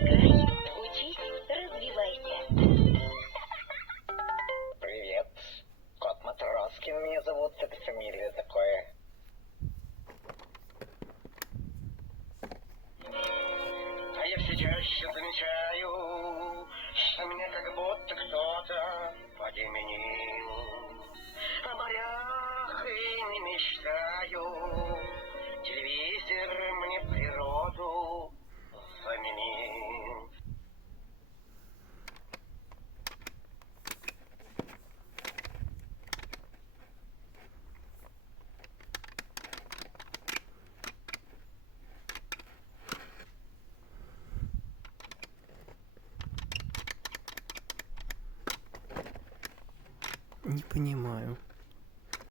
Играй, учись, развивайся. Привет. Кот Матроскин меня зовут, это фамилия такое. А я все чаще замечаю, что меня как будто кто-то подеменил. О морях и не мечтаю, телевизор мне природу заменил. Не понимаю.